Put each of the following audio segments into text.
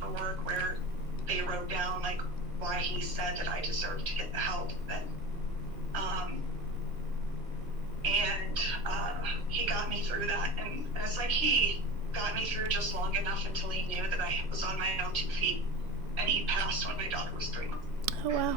paperwork where they wrote down like why he said that I deserved to get the help. And he got me through that, and it's like he got me through just long enough until he knew that I was on my own 2 feet, and he passed when my daughter was 3 months. Oh, wow.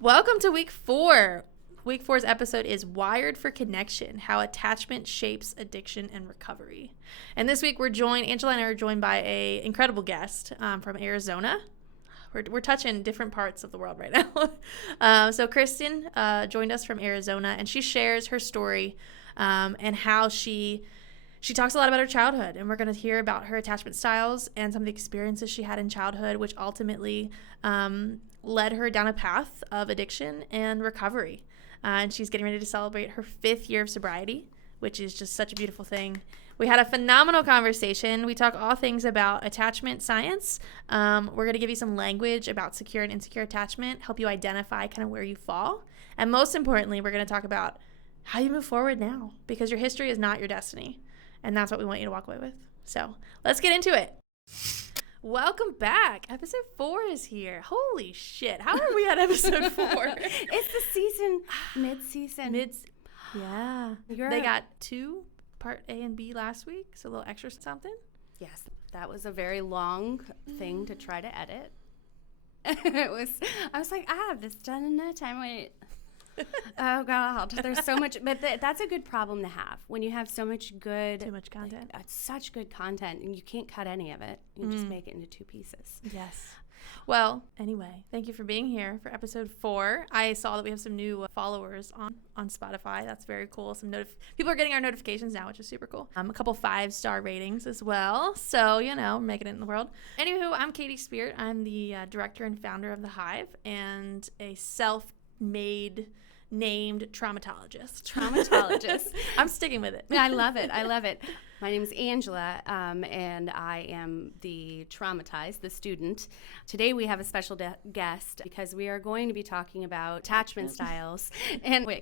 Welcome to week 4. Week 4's episode is Wired for Connection, How Attachment Shapes Addiction and Recovery. And this week Angela and I are joined by an incredible guest from Arizona. We're touching different parts of the world right now. So Kristan joined us from Arizona, and she shares her story and how she talks a lot about her childhood. And we're going to hear about her attachment styles and some of the experiences she had in childhood, which ultimately led her down a path of addiction and recovery. And she's getting ready to celebrate her 5th year of sobriety, which is just such a beautiful thing. We had a phenomenal conversation. We talk all things about attachment science. We're going to give you some language about secure and insecure attachment, help you identify kind of where you fall. And most importantly, we're going to talk about how you move forward now, because your history is not your destiny. And that's what we want you to walk away with. So let's get into it. Welcome back. Episode 4 is here. Holy shit. How are we at episode 4? It's the season, mid-season. Yeah. They got 2, part A and B last week, so a little extra something. Yes, that was a very long thing to try to edit. I was like, I have this done in no time. Wait. Oh God, there's so much, but that's a good problem to have when you have so much good, too much content. Such good content, and you can't cut any of it. You just make it into 2 pieces. Yes. Well, anyway, thank you for being here for episode 4. I saw that we have some new followers on Spotify. That's very cool. People are getting our notifications now, which is super cool. A couple 5-star ratings as well. So, making it in the world. Anywho, I'm Katie Speert. I'm the director and founder of The Hive, and a self-made named traumatologist. I'm sticking with it. I love it. My name is Angela, and I am the traumatized, the student. Today we have a special guest because we are going to be talking about attachment styles. And we're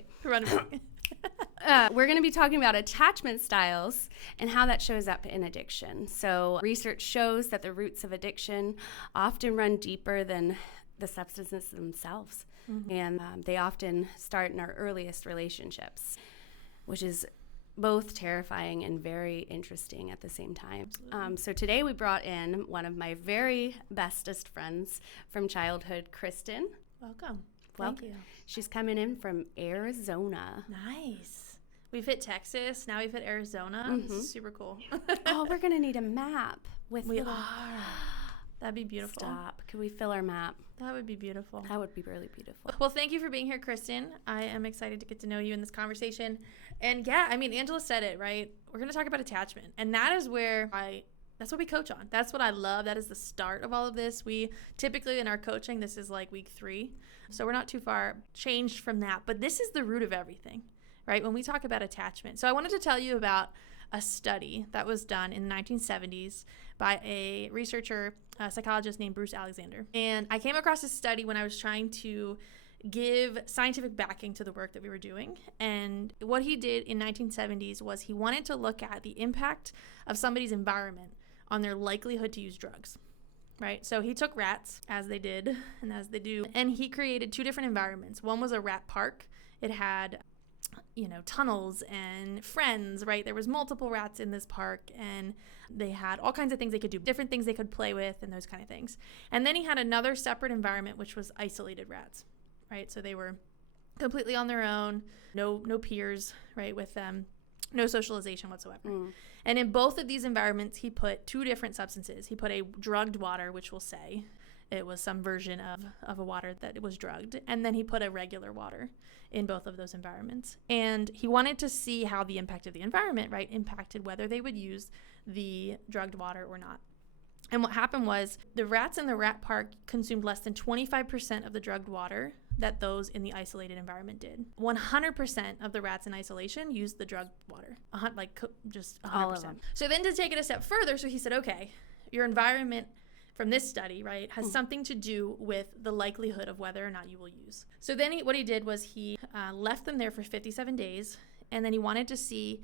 going to be talking about attachment styles and how that shows up in addiction. So research shows that the roots of addiction often run deeper than the substances themselves. Mm-hmm. And they often start in our earliest relationships, which is both terrifying and very interesting at the same time. So today we brought in one of my very bestest friends from childhood, Kristan. Welcome. Thank you. She's coming in from Arizona. Nice. We've hit Texas. Now we've hit Arizona. Mm-hmm. This is super cool. Oh, we're going to need a map. We are. That'd be beautiful. Stop. Can we fill our map? That would be beautiful. That would be really beautiful. Well, thank you for being here, Kristan. I am excited to get to know you in this conversation. And yeah, Angela said it, right? We're going to talk about attachment. And that is where that's what we coach on. That's what I love. That is the start of all of this. We typically in our coaching, this is like week 3. So we're not too far changed from that. But this is the root of everything, right? When we talk about attachment. So I wanted to tell you about a study that was done in the 1970s by a researcher, a psychologist named Bruce Alexander. And I came across this study when I was trying to give scientific backing to the work that we were doing. And what he did in 1970s was he wanted to look at the impact of somebody's environment on their likelihood to use drugs, right? So he took rats, as they did and as they do, and he created 2 different environments. One was a rat park. It had tunnels and friends, right? There was multiple rats in this park, and they had all kinds of things they could do, different things they could play with and those kind of things. And then he had another separate environment, which was isolated rats, right? So they were completely on their own, no peers, right, with them, no socialization whatsoever. And in both of these environments, he put 2 different substances. He put a drugged water, which we'll say it was some version of a water that was drugged. And then he put a regular water in both of those environments. And he wanted to see how the impact of the environment, right, impacted whether they would use the drugged water or not. And what happened was the rats in the rat park consumed less than 25% of the drugged water that those in the isolated environment did. 100% of the rats in isolation used the drug water, just 100%. All of them. So then to take it a step further, so he said, okay, your environment from this study, right, has something to do with the likelihood of whether or not you will use. So then what he did was he left them there for 57 days, and then he wanted to see,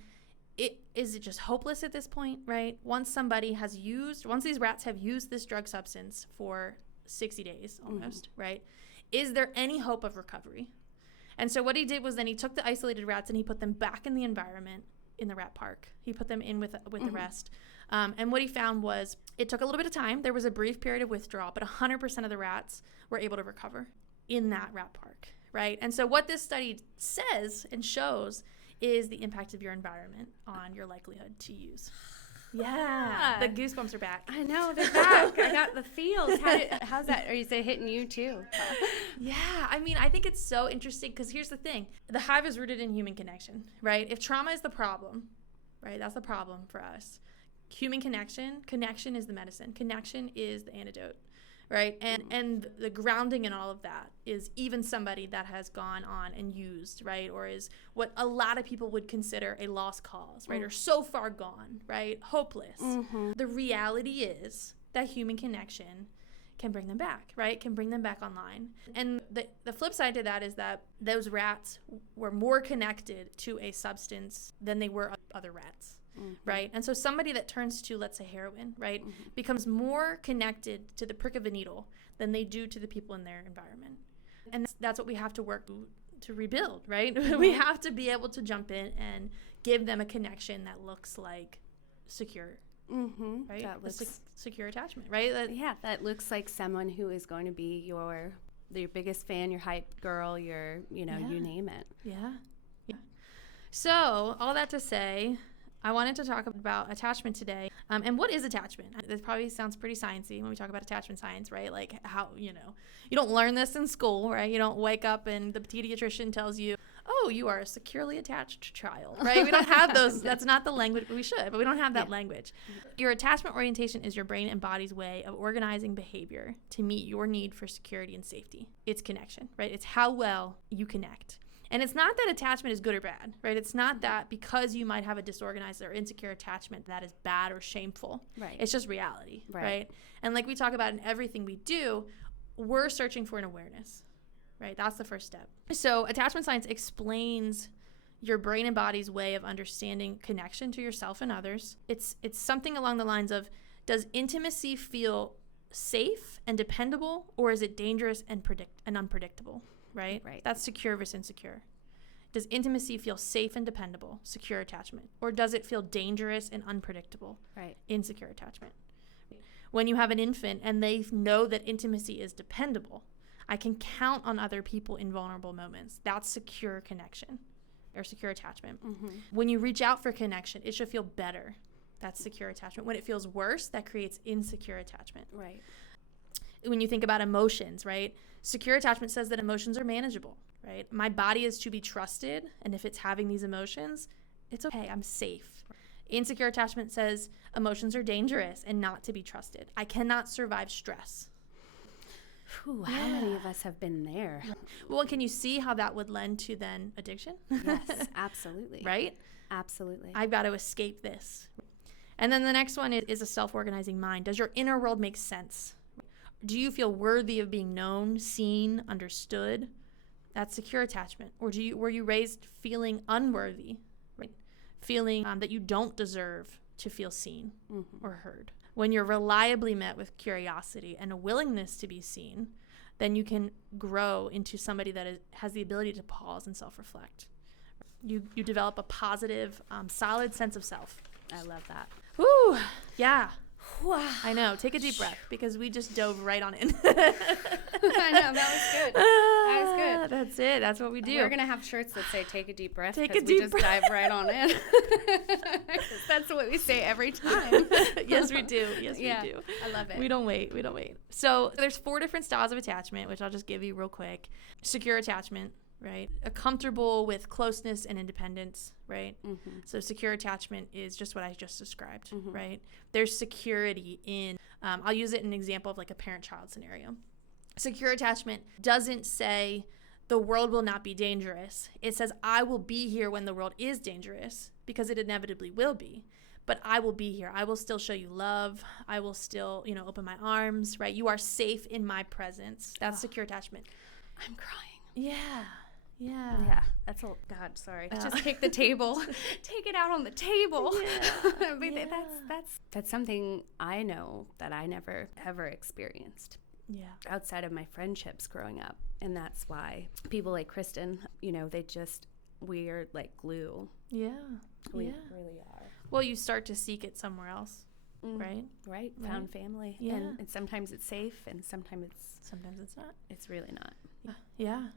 is it just hopeless at this point, right? Once these rats have used this drug substance for 60 days almost, right? Is there any hope of recovery? And so what he did was then he took the isolated rats and he put them back in the environment in the rat park. He put them in with the rest. And what he found was it took a little bit of time. There was a brief period of withdrawal, but 100% of the rats were able to recover in that rat park, right? And so what this study says and shows is the impact of your environment on your likelihood to use. Yeah. The goosebumps are back. I know, they're back. I got the feels. How's that? Are you say hitting you too? Yeah. I mean, I think it's so interesting because here's the thing. The hive is rooted in human connection, right? If trauma is the problem, right, that's the problem for us. Human connection is the medicine. Connection is the antidote, right? And the grounding in all of that is even somebody that has gone on and used, right? Or is what a lot of people would consider a lost cause, right? Or so far gone, right? Hopeless. The reality is that human connection can bring them back, right? Can bring them back online. And the flip side to that is that those rats were more connected to a substance than they were other rats. Right? And so somebody that turns to, let's say, heroin, right, becomes more connected to the prick of a needle than they do to the people in their environment. And that's what we have to work to rebuild, right? We have to be able to jump in and give them a connection that looks like secure, right? That looks secure attachment, right? That looks like someone who is going to be your biggest fan, your hype girl, you name it. Yeah. So all that to say, I wanted to talk about attachment today. And what is attachment? This probably sounds pretty sciencey when we talk about attachment science, right? Like how, you don't learn this in school, right? You don't wake up and the pediatrician tells you, oh, you are a securely attached child, right? We don't have those. That's not the language. We should, but we don't have that language. Your attachment orientation is your brain and body's way of organizing behavior to meet your need for security and safety. It's connection, right? It's how well you connect. And it's not that attachment is good or bad, right? It's not that because you might have a disorganized or insecure attachment that is bad or shameful. Right. It's just reality, right? And like we talk about in everything we do, we're searching for an awareness, right? That's the first step. So attachment science explains your brain and body's way of understanding connection to yourself and others. It's something along the lines of, does intimacy feel safe and dependable, or is it dangerous and unpredictable? Right? That's secure versus insecure. Does intimacy feel safe and dependable, secure attachment? Or does it feel dangerous and unpredictable, insecure attachment? When you have an infant and they know that intimacy is dependable, I can count on other people in vulnerable moments. That's secure connection or secure attachment. When you reach out for connection, it should feel better. That's secure attachment. When it feels worse, that creates insecure attachment. Right. When you think about emotions, right? Secure attachment says that emotions are manageable, right? My body is to be trusted, and if it's having these emotions, it's okay, I'm safe. Insecure attachment says emotions are dangerous and not to be trusted. I cannot survive stress. How many of us have been there? Well, can you see how that would lend to then addiction? Yes, absolutely. Right? Absolutely. I've got to escape this. And then the next one is a self-organizing mind. Does your inner world make sense? Do you feel worthy of being known, seen, understood? That's secure attachment. Or were you raised feeling unworthy, right? Feeling that you don't deserve to feel seen or heard. When you're reliably met with curiosity and a willingness to be seen, then you can grow into somebody that has the ability to pause and self-reflect. You develop a positive, solid sense of self. I love that. Woo! Yeah. I know. Take a deep breath because we just dove right on in. I know. That was good. That was good. That's it. That's what we do. We're going to have shirts that say, take a deep breath. Take a deep breath. We just dive right on in. That's what we say every time. Yes, we do. Yes, we do. I love it. We don't wait. So there's 4 different styles of attachment, which I'll just give you real quick. Secure attachment. Right? Comfortable with closeness and independence, right? So secure attachment is just what I just described, right? There's security in, I'll use it in an example of like a parent-child scenario. Secure attachment doesn't say, the world will not be dangerous. It says, I will be here when the world is dangerous, because it inevitably will be. But I will be here. I will still show you love. I will still, open my arms, right? You are safe in my presence. That's secure attachment. I'm crying. Yeah. Yeah. Yeah. That's God, sorry. Just take the table. Take it out on the table. Yeah. But that's something I know that I never ever experienced. Yeah. Outside of my friendships growing up. And that's why people like Kristan, we're like glue. Yeah. We really are. Well, you start to seek it somewhere else, right? Right. Found family. Yeah. And sometimes it's safe, and sometimes it's not. It's really not. Yeah.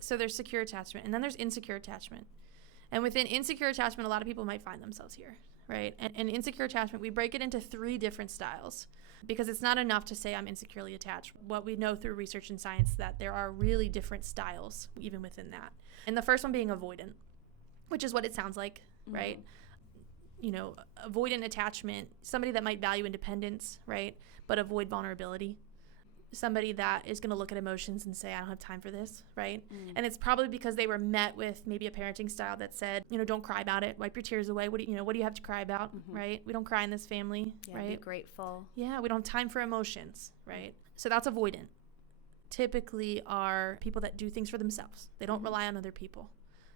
So there's secure attachment, and then there's insecure attachment. And within insecure attachment, a lot of people might find themselves here, right? And insecure attachment, we break it into 3 different styles, because it's not enough to say I'm insecurely attached. What we know through research and science, that there are really different styles even within that. And the first one being avoidant, which is what it sounds like, right? Avoidant attachment, somebody that might value independence, right, but avoid vulnerability. Somebody that is going to look at emotions and say, I don't have time for this, right? And it's probably because they were met with maybe a parenting style that said, don't cry about it, wipe your tears away. What do you have to cry about, right? We don't cry in this family, right? Be grateful. Yeah, we don't have time for emotions, right? So that's avoidant. Typically are people that do things for themselves. They don't rely on other people.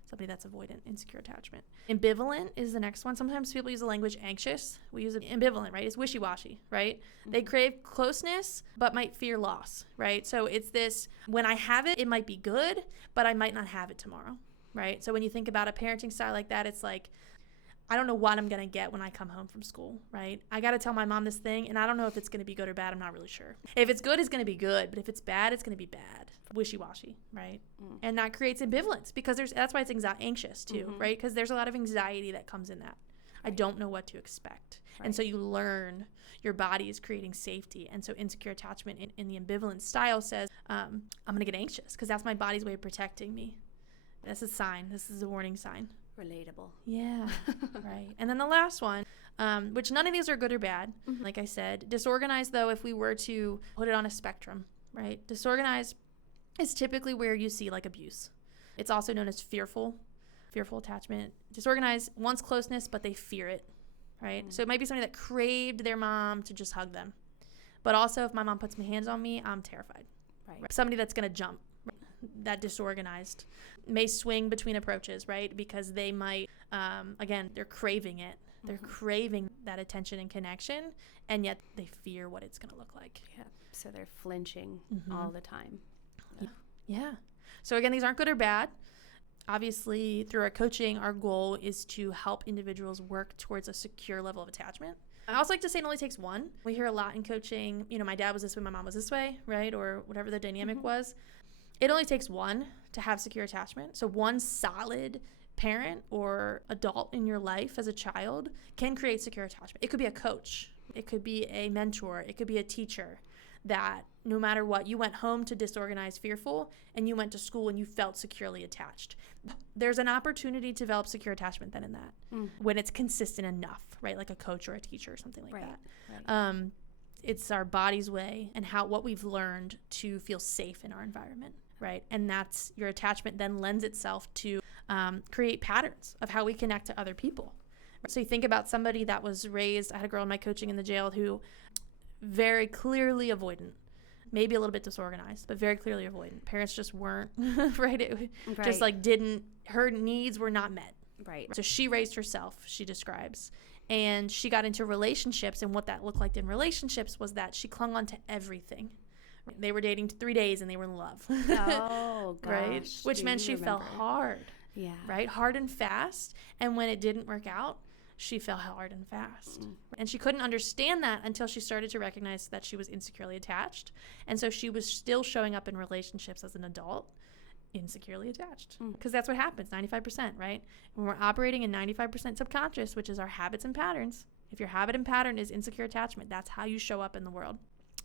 Somebody that's avoidant, insecure attachment. Ambivalent is the next one. Sometimes people use the language anxious. We use it ambivalent, right? It's wishy-washy, right? They crave closeness, but might fear loss, right? So it's this, when I have it, it might be good, but I might not have it tomorrow, right? So when you think about a parenting style like that, it's like, I don't know what I'm going to get when I come home from school, right? I got to tell my mom this thing, and I don't know if it's going to be good or bad. I'm not really sure. If it's good, it's going to be good, but if it's bad, it's going to be bad. Wishy-washy, right? And that creates ambivalence, because that's why it's anxious too, right? Because there's a lot of anxiety that comes in that. I don't know what to expect. Right. And so you learn your body is creating safety. And so insecure attachment in the ambivalent style says, I'm going to get anxious because that's my body's way of protecting me. That's a sign. This is a warning sign. Relatable. Yeah, right. And then the last one, which none of these are good or bad. Like I said, disorganized, though, if we were to put it on a spectrum, right? Disorganized is typically where you see like abuse. It's also known as fearful attachment. Disorganized wants closeness, but they fear it, right? So it might be somebody that craved their mom to just hug them. But also, if my mom puts my hands on me, I'm terrified. Right? Somebody that's going to jump. That disorganized may swing between approaches, right? Because they might, again, they're craving it. They're craving that attention and connection, and yet they fear what it's going to look like. Yeah. So they're flinching all the time. Yeah. So again, these aren't good or bad. Obviously, through our coaching, our goal is to help individuals work towards a secure level of attachment. I also like to say it only takes one. We hear a lot in coaching, my dad was this way, my mom was this way, right? Or whatever the dynamic was. It only takes one to have secure attachment. So one solid parent or adult in your life as a child can create secure attachment. It could be a coach. It could be a mentor. It could be a teacher that no matter what, you went home to disorganized, fearful, and you went to school and you felt securely attached. There's an opportunity to develop secure attachment then in that when it's consistent enough, right? Like a coach or a teacher or something like that. Right. It's our body's way and what we've learned to feel safe in our environment, right? And that's your attachment then lends itself to create patterns of how we connect to other people. So you think about somebody that was raised, I had a girl in my coaching in the jail who very clearly avoidant, maybe a little bit disorganized, but very clearly avoidant. Parents just weren't, right? Just like her needs were not met. Right. So she raised herself, she describes. And she got into relationships, and what that looked like in relationships was that she clung on to everything. They were dating 3 days, and they were in love. Oh, gosh. Right? Which meant she fell hard. Yeah. Right? Hard and fast. And when it didn't work out, she fell hard and fast. And she couldn't understand that until she started to recognize that she was insecurely attached. And so she was still showing up in relationships as an adult insecurely attached, because that's what happens 95%, right? When we're operating in 95% subconscious, which is our habits and patterns, if your habit and pattern is insecure attachment, that's how you show up in the world.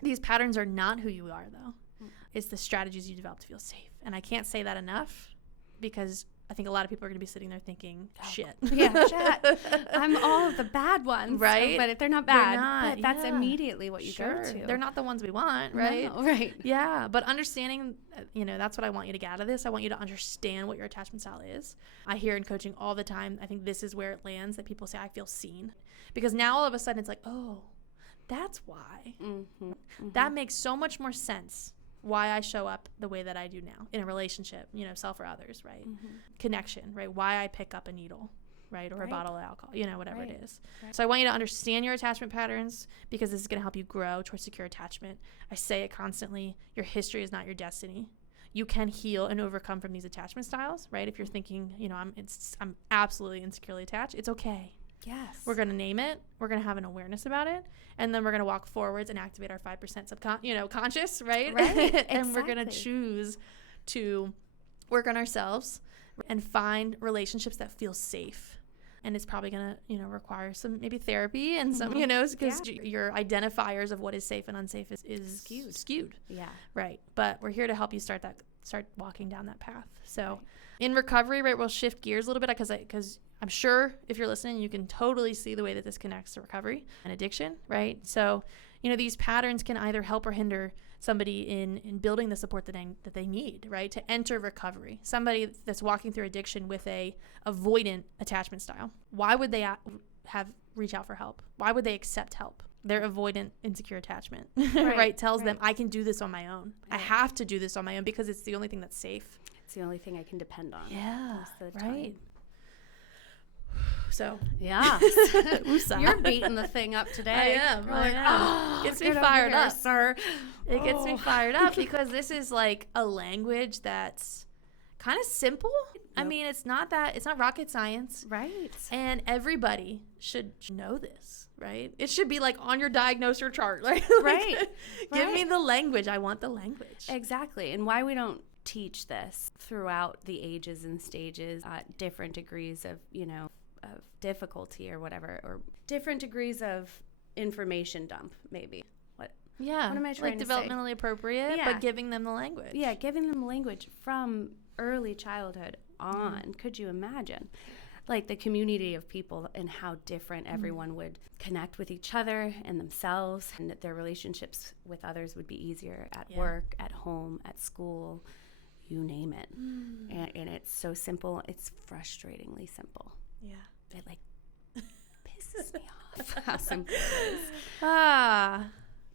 These patterns are not who you are, though. It's the strategies you develop to feel safe. And I can't say that enough, because I think a lot of people are going to be sitting there thinking, shit. Yeah, shit. I'm all of the bad ones. Right? But if they're not bad, They're not, but that's immediately what you sure. go to. They're not the ones we want, right? No, right. Yeah, but understanding, that's what I want you to get out of this. I want you to understand what your attachment style is. I hear in coaching all the time, I think this is where it lands, that people say, I feel seen. Because now all of a sudden it's like, oh, that's why. Mm-hmm. That makes so much more sense. Why I show up the way that I do now in a relationship, self or others, right? Connection, right? Why I pick up a needle, right? Or a bottle of alcohol, whatever it is. Right. So I want you to understand your attachment patterns, because this is going to help you grow towards secure attachment. I say it constantly. Your history is not your destiny. You can heal and overcome from these attachment styles, right? If you're thinking, I'm absolutely insecurely attached, it's okay. Yes. We're going to name it. We're going to have an awareness about it. And then we're going to walk forwards and activate our 5% conscious, right? Right. And we're going to choose to work on ourselves and find relationships that feel safe. And it's probably going to, require some maybe therapy and some, because your identifiers of what is safe and unsafe is skewed. Yeah. Right. But we're here to help you start walking down that path. So in recovery, right, we'll shift gears a little bit, because I'm sure if you're listening, you can totally see the way that this connects to recovery and addiction, right? So, these patterns can either help or hinder somebody in building the support that they need, right, to enter recovery. Somebody that's walking through addiction with a avoidant attachment style, why would they reach out for help? Why would they accept help? Their avoidant insecure attachment, right, tells them, I can do this on my own. I have to do this on my own because it's the only thing that's safe. It's the only thing I can depend on. Yeah, most of the right. time. So yeah, you're beating the thing up today. I am. Gets me get fired over here, up, sir. It gets me fired up because this is like a language that's kind of simple. Yep. I mean, it's not rocket science, right? And everybody should know this, right? It should be like on your diagnoser chart, right? Give me the language. I want the language. Exactly, and why we don't teach this throughout the ages and stages at different degrees of of difficulty or whatever, or different degrees of information dump, maybe. What am I trying to say? Like developmentally appropriate, but giving them the language. Yeah, giving them language from early childhood on. Could you imagine? Like the community of people and how different everyone would connect with each other and themselves, and that their relationships with others would be easier at work, at home, at school, you name it. And it's so simple. It's frustratingly simple. Yeah. It pisses me off how simple it is.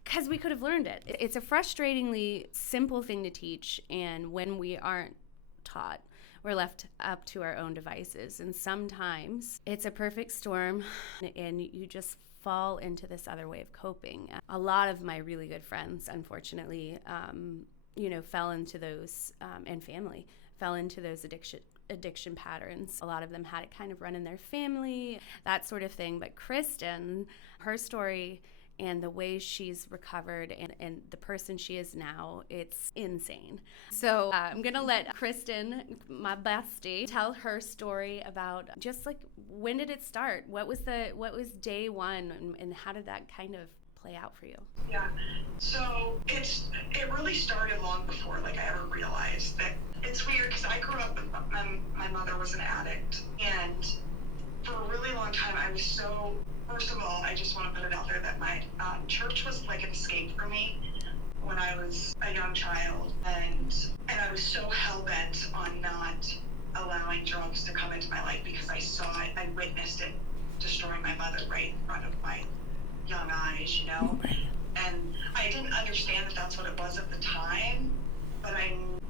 Because we could have learned it. It's a frustratingly simple thing to teach, and when we aren't taught, we're left up to our own devices. And sometimes it's a perfect storm, and you just fall into this other way of coping. A lot of my really good friends, unfortunately, fell into those, and family fell into those addiction patterns. A lot of them had it kind of run in their family, that sort of thing. But Kristan, her story and the way she's recovered and the person she is now, it's insane. So I'm gonna let Kristan, my bestie, tell her story about just like, when did it start? What was day one, and how did that kind of play out for you? Yeah, so it really started long before I ever realized that. It's weird because I grew up with my mother was an addict, and for a really long time I was so, first of all, I just want to put it out there that my church was like an escape for me when I was a young child, and I was so hell-bent on not allowing drugs to come into my life because I saw it, I witnessed it destroying my mother right in front of my young eyes, and I didn't understand that that's what it was at the time,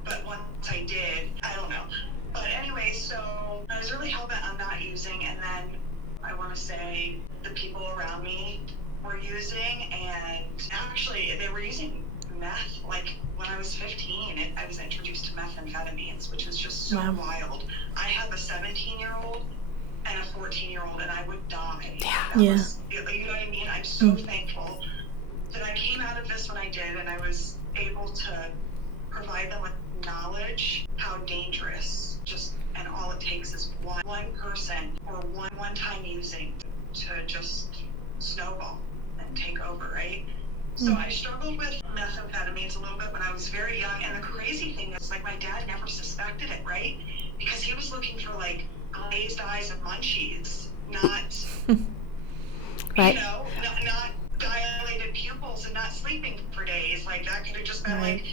but once I did, I don't know. But anyway, so I was really hell-bent on not using, and then I want to say the people around me were using, and actually they were using meth. Like when I was 15, I was introduced to methamphetamines, which was just so wild. I have a 17-year-old and a 14-year-old, and I would die. You know what I mean? I'm so thankful that I came out of this when I did, and I was able to provide them with knowledge how dangerous and all it takes is one person or one time using to just snowball and take over, right? So I struggled with methamphetamines a little bit when I was very young, and the crazy thing is my dad never suspected it, right? because he was looking for like glazed eyes and munchies, not, Right. you know, not dilated pupils and not sleeping for days. Like that could have just been like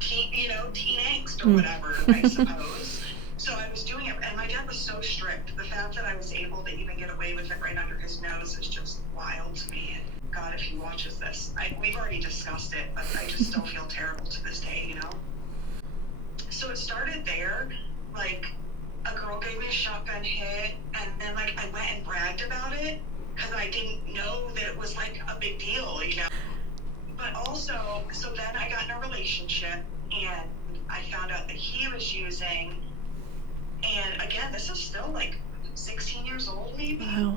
teen angst or whatever, I suppose. So I was doing it, and my dad was so strict. The fact that I was able to even get away with it right under his nose is just wild to me. And God, if he watches this, we've already discussed it, but I just still feel terrible to this day, you know? So it started there, like, a girl gave me a shotgun hit, and then, like, I went and bragged about it, because I didn't know that it was, like, a big deal, you know? But also, so then I got in a relationship, and I found out that he was using. And again, this is still like 16 years old, maybe. Wow.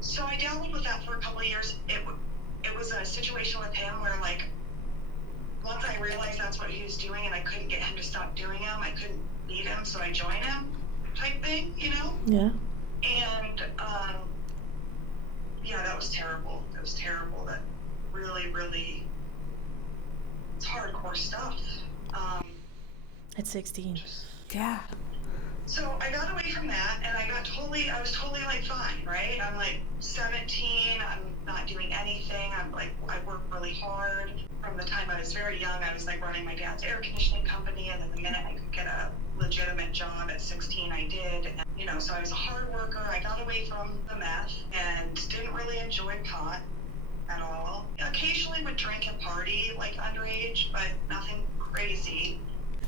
So I dabbled with that for a couple of years. It was a situation with him where, like, once I realized that's what he was doing and I couldn't get him to stop doing them, I couldn't beat him, so I joined him, type thing, you know? Yeah. And yeah, that was terrible. It was terrible. That really, really, it's hardcore stuff. At 16. Yeah. So I got away from that, and I was totally like fine, right? I'm like 17, I'm not doing anything, I work really hard. From the time I was very young, I was like running my dad's air conditioning company, and then the minute I could get a legitimate job at 16, I did. And, you know, so I was a hard worker. I got away from the meth and didn't really enjoy pot at all. Occasionally would drink and party like underage, but nothing crazy.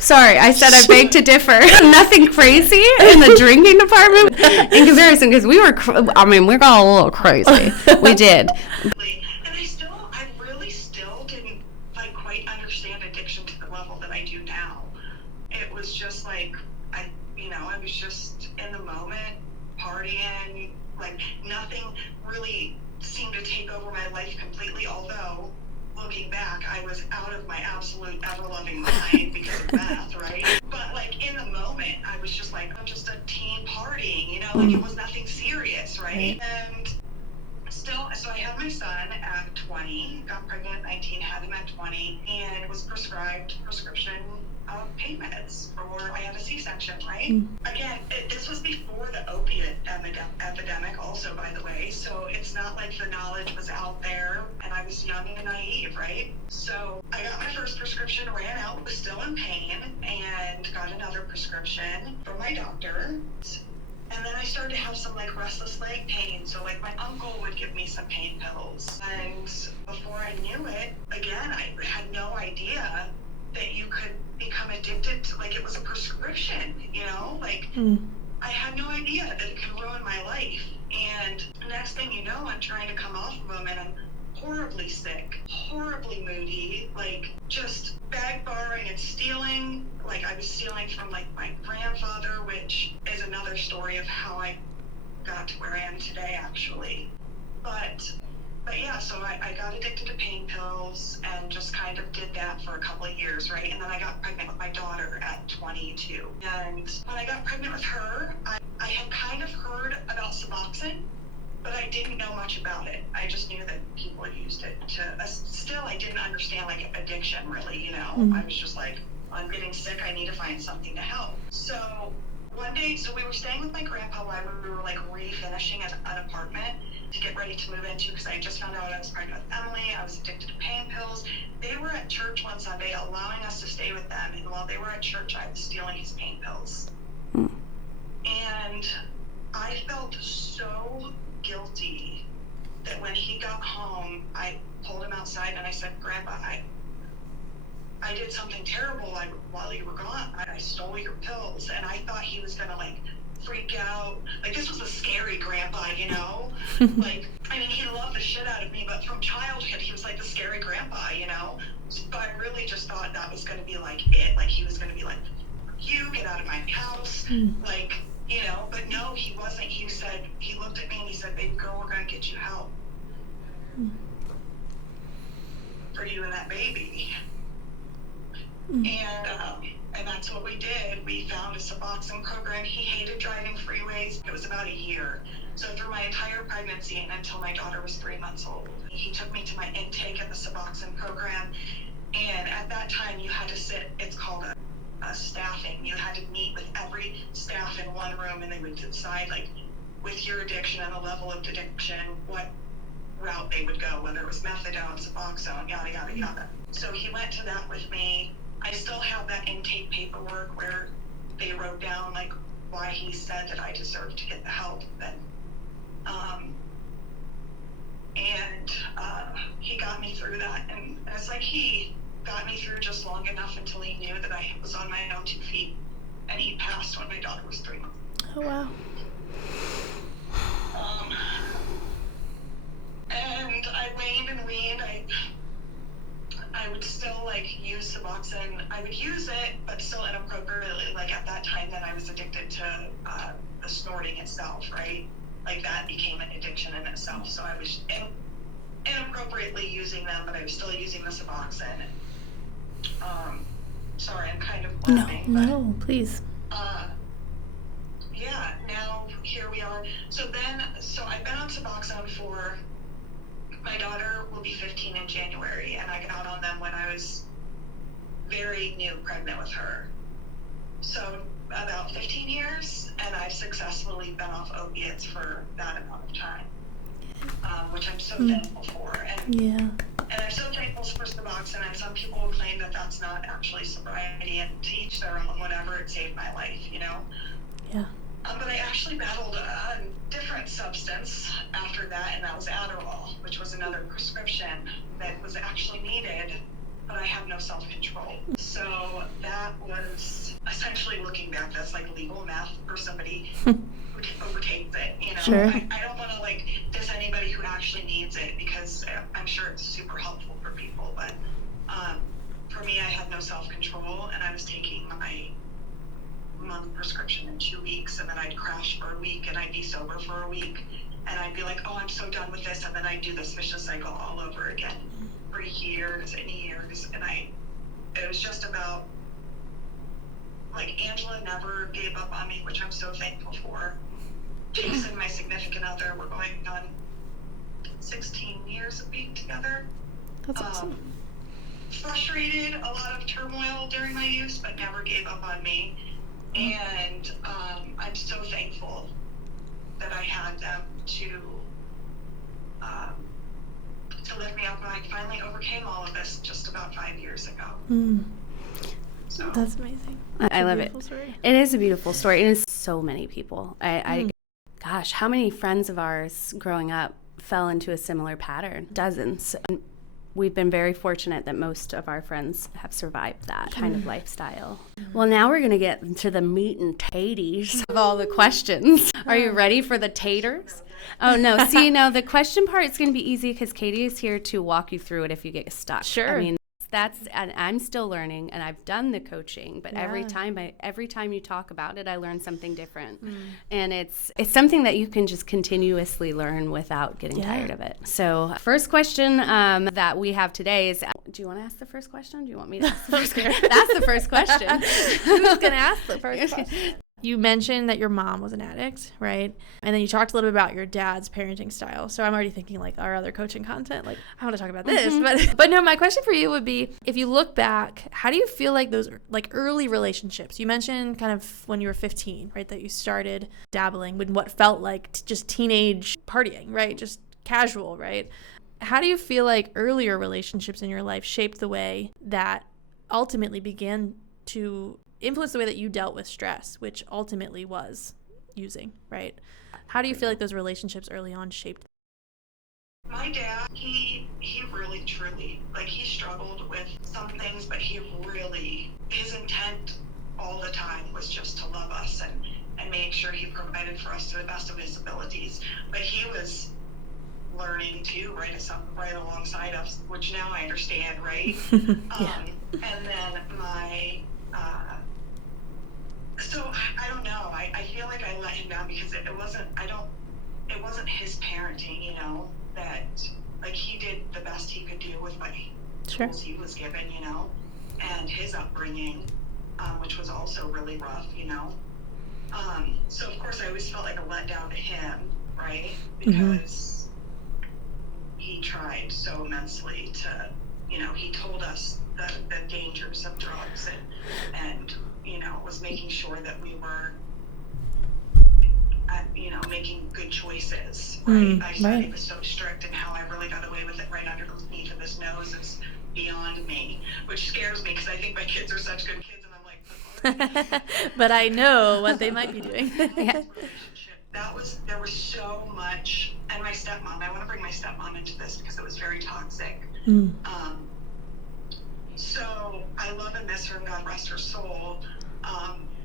Sorry, I said I beg to differ. Nothing crazy in the drinking department in comparison, because we got a little crazy. We did. And I really still didn't like quite understand addiction to the level that I do now. It was just like, I was just in the moment, partying, like nothing really seemed to take over my life completely, although looking back, I was out of my absolute ever-loving mind because of meth, right? But, like, in the moment, I was just like, I'm just a teen partying, you know? Like, it was nothing serious, right? And still, so I had my son at 20, got pregnant at 19, had him at 20, and was prescribed prescription pain meds, or I had a C-section, right? Again, this was before the opiate epidemic also, by the way, so it's not like the knowledge was out there, and I was young and naive, right? So I got my first prescription, ran out, was still in pain, and got another prescription from my doctor. And then I started to have some like restless leg pain. So like my uncle would give me some pain pills. And before I knew it, again, I had no idea that you could become addicted to, like, it was a prescription, you know? Like, I had no idea that it could ruin my life. And the next thing you know, I'm trying to come off of them, and I'm horribly sick, horribly moody, like, just bag borrowing and stealing. Like, I was stealing from, like, my grandfather, which is another story of how I got to where I am today, actually. But yeah, so I got addicted to pain pills and just kind of did that for a couple of years, right? And then I got pregnant with my daughter at 22. And when I got pregnant with her, I had kind of heard about Suboxone, but I didn't know much about it. I just knew that people used it to, still I didn't understand like addiction really, you know? I was just like, I'm getting sick, I need to find something to help. So one day, so we were staying with my grandpa while we were like refinishing an apartment to get ready to move into, because I just found out I was pregnant with Emily. I was addicted to pain pills. They were at church one Sunday allowing us to stay with them, and while they were at church, I was stealing his pain pills. And I felt so guilty that when he got home, I pulled him outside and I said, Grandpa, I did something terrible while you were gone. I stole your pills, and I thought he was gonna like freak out. Like, this was a scary grandpa, you know? Like, I mean, he loved the shit out of me, but from childhood, he was like the scary grandpa, you know? But I really just thought that was gonna be like it. Like, he was gonna be like, you get out of my house. Like, you know, but no, he wasn't. He looked at me and he said, baby girl, we're gonna get you help. For you and that baby. And that's what we did. We found a Suboxone program. He hated driving freeways. It was about a year. So through my entire pregnancy and until my daughter was 3 months old, he took me to my intake at the Suboxone program. And at that time, you had to sit, it's called a staffing. You had to meet with every staff in one room, and they would decide, like, with your addiction and the level of addiction, what route they would go, whether it was methadone, Suboxone, yada, yada, yada. So he went to that with me. I still have that intake paperwork where they wrote down, like, why he said that I deserved to get the help. He got me through that, and it's like he got me through just long enough until he knew that I was on my own 2 feet, and he passed when my daughter was 3 months. Oh, wow. And I waned and weaned. I would still, like, use Suboxone. I would use it, but still inappropriately. Like, at that time, then I was addicted to the snorting itself, right? Like, that became an addiction in itself. So I was inappropriately using them, but I was still using the Suboxone. Sorry, I'm kind of laughing. No, please. Yeah, now here we are. So I've been on Suboxone for, my daughter will be 15 in January, and I got on them when I was very new pregnant with her. So about 15 years, and I've successfully been off opiates for that amount of time, which I'm so thankful for. And I'm so thankful for Suboxone, and some people will claim that that's not actually sobriety, and to each their own, whatever, it saved my life, you know? Yeah. But I actually battled a different substance after that, and that was Adderall, which was another prescription that was actually needed, but I have no self-control. So that was essentially, looking back, that's like legal meth for somebody who overtakes it, you know? Sure. I don't want to, like, diss anybody who actually needs it, because I'm sure it's super helpful for people, but for me, I had no self-control, and I was taking my month prescription in 2 weeks, and then I'd crash for a week, and I'd be sober for a week, and I'd be like, oh, I'm so done with this, and then I'd do this vicious cycle all over again for years and years. And it was just about, like, Angela never gave up on me, which I'm so thankful for. Jason, my significant other, we're going on 16 years of being together. That's awesome. Frustrated, a lot of turmoil during my use, but never gave up on me. And I'm so thankful that I had them to lift me up, and I finally overcame all of this just about 5 years ago. So That's amazing. I love it. Story. It is a beautiful story. It is so many people. Gosh, how many friends of ours growing up fell into a similar pattern? Dozens. And we've been very fortunate that most of our friends have survived that kind of lifestyle. Well, now we're going to get into the meat and taters of all the questions. Are you ready for the taters? Oh, no. See, the question part is going to be easy because Katie is here to walk you through it if you get stuck. Sure. I mean, and I'm still learning, and I've done the coaching, but every time you talk about it, I learn something different. And it's something that you can just continuously learn without getting tired of it. So first question that we have today is, do you want to ask the first question? Do you want me to ask the first question? That's the first question. Who's going to ask the first question? You mentioned that your mom was an addict, right? And then you talked a little bit about your dad's parenting style. So I'm already thinking, like, our other coaching content, like, I want to talk about this. But no, my question for you would be, if you look back, how do you feel like those, like, early relationships? You mentioned kind of when you were 15, right, that you started dabbling with what felt like just teenage partying, right? Just casual, right? How do you feel like earlier relationships in your life shaped the way that ultimately began to influence the way that you dealt with stress, which ultimately was using, right? How do you feel like those relationships early on shaped? My dad, he really, truly, like, he struggled with some things, but his intent all the time was just to love us and make sure he provided for us to the best of his abilities. But he was learning too, right alongside us, which now I understand, right? And then so I don't know. I feel like I let him down because it wasn't his parenting, you know, that, like, he did the best he could do with what tools he was given, you know, and his upbringing, which was also really rough, you know. So of course I always felt like a letdown to him, right? Because he tried so immensely to, you know, he told us the dangers of drugs and making sure that we were, making good choices, right? I said he was so strict, and how I really got away with it right underneath of his nose is beyond me, which scares me because I think my kids are such good kids, and I'm like, but I know what they might be doing. Yeah. There was so much, and my stepmom, I want to bring my stepmom into this because it was very toxic. So I love and miss her, and God rest her soul.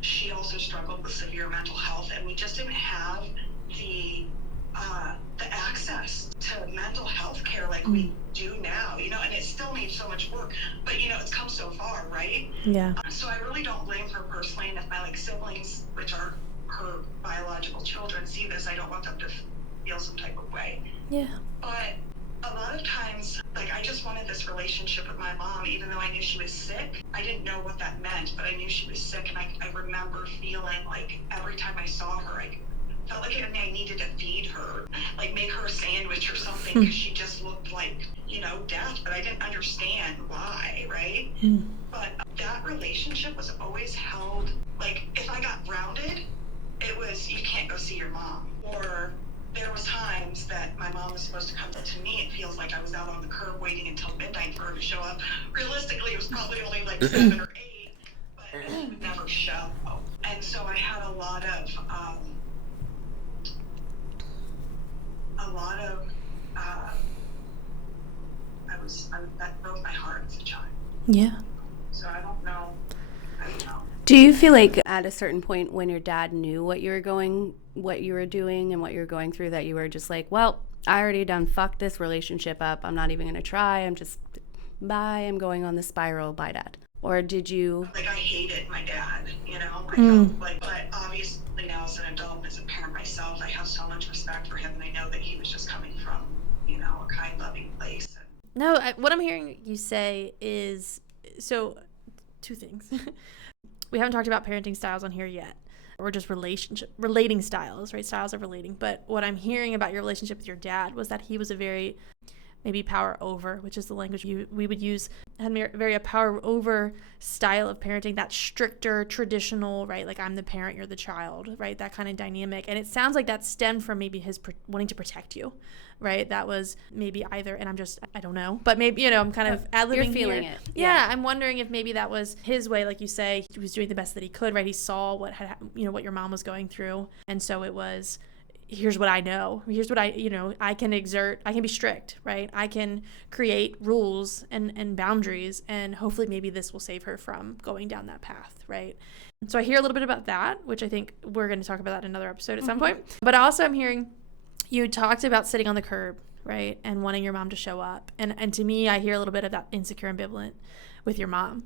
She also struggled with severe mental health, and we just didn't have the access to mental health care like we do now, and it still needs so much work, but it's come so far, right? Yeah. So I really don't blame her personally, and if my siblings, which are her biological children, see this, I don't want them to feel some type of way. Yeah. But a lot of times, I just wanted this relationship with my mom, even though I knew she was sick. I didn't know what that meant, but I knew she was sick, and I remember feeling like every time I saw her, I felt like I needed to feed her, make her a sandwich or something, because she just looked like, death, but I didn't understand why, right? But that relationship was always held, if I got grounded, it was, you can't go see your mom. Or there was times that my mom was supposed to come to me. It feels like I was out on the curb waiting until midnight for her to show up. Realistically, it was probably only 7 or 8, but she would never show. And so I had a lot of that broke my heart as a child. Yeah. So I don't know. Do you feel like at a certain point when your dad knew what you were doing and what you were going through, that you were just like, well, I already done fucked this relationship up. I'm not even going to try. I'm just, bye. I'm going on the spiral. Bye, Dad. Or did you? I hated my dad, I felt but obviously now as an adult, as a parent myself, I have so much respect for him, and I know that he was just coming from, a kind, loving place. No, what I'm hearing you say is, so 2 things. We haven't talked about parenting styles on here yet, or just relating styles, right? Styles of relating. But what I'm hearing about your relationship with your dad was that he was a very, maybe power over, which is the language we would use, had a power over style of parenting, that stricter, traditional, right? I'm the parent, you're the child, right? That kind of dynamic. And it sounds like that stemmed from maybe his wanting to protect you, right? That was maybe either, and I don't know, but maybe, I'm kind of ad-libbing You're feeling here. it. Yeah, I'm wondering if maybe that was his way, like you say, he was doing the best that he could, right? He saw what had, what your mom was going through. And so it was, here's what I know. Here's what I can exert. I can be strict, right? I can create rules and boundaries, and hopefully maybe this will save her from going down that path, right? So I hear a little bit about that, which I think we're going to talk about that in another episode at some point. But also I'm hearing you talked about sitting on the curb, right? And wanting your mom to show up. And to me, I hear a little bit of that insecure ambivalent with your mom.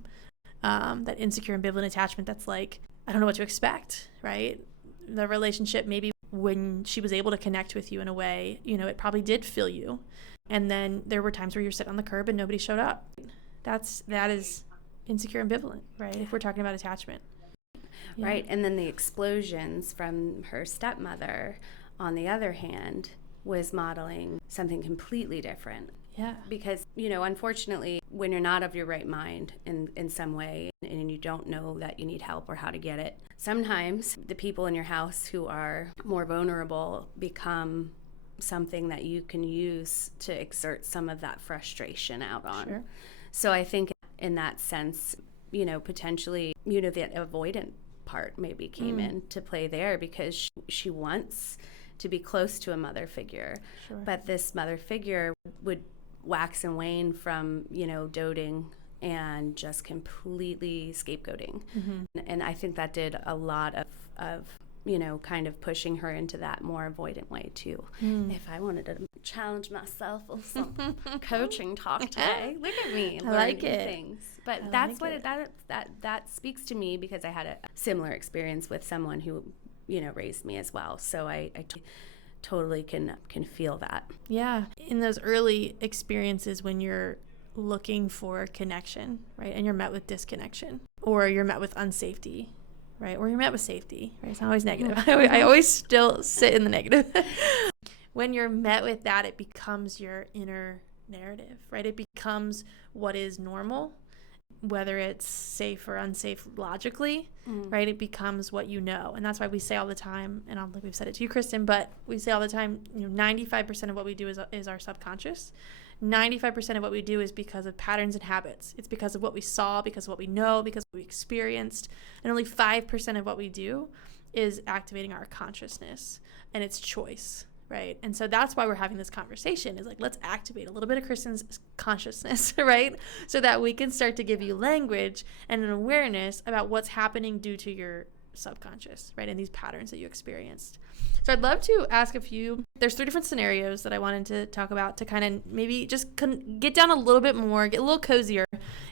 That insecure ambivalent attachment that's I don't know what to expect, right? The relationship, maybe when she was able to connect with you in a way, it probably did fill you. And then there were times where you're sitting on the curb and nobody showed up. That is insecure ambivalent, right? If we're talking about attachment. Yeah. Right. And then the explosions from her stepmother, on the other hand, was modeling something completely different. Yeah. Because, unfortunately, when you're not of your right mind in some way, and you don't know that you need help or how to get it, sometimes the people in your house who are more vulnerable become something that you can use to exert some of that frustration out on. Sure. So I think in that sense, potentially, the avoidant part maybe came into play there, because she wants to be close to a mother figure. Sure. But this mother figure would wax and wane from, doting and just completely scapegoating. And I think that did a lot of kind of pushing her into that more avoidant way too. If I wanted to challenge myself with some coaching talk today, look at me, I like it. Things. But that's what that speaks to me, because I had a similar experience with someone who, raised me as well. So I totally can feel that. Yeah. In those early experiences when you're looking for connection, right? And you're met with disconnection, or you're met with unsafety, right? Or you're met with safety, right? It's not always negative. I always still sit in the negative. When you're met with that, it becomes your inner narrative, right? It becomes what is normal. whether it's safe or unsafe logically, right? It becomes what you know. And that's why we say all the time, and I don't think we've said it to you, Kristan, but we say all the time, 95% of what we do is our subconscious. 95% of what we do is because of patterns and habits. It's because of what we saw, because of what we know, because of what we experienced. And only 5% of what we do is activating our consciousness and its choice, right? And so that's why we're having this conversation, is like, let's activate a little bit of Kristan's consciousness, right? So that we can start to give you language and an awareness about what's happening due to your subconscious, right? And these patterns that you experienced. So I'd love to ask there's 3 different scenarios that I wanted to talk about to kind of maybe just get down a little bit more, get a little cozier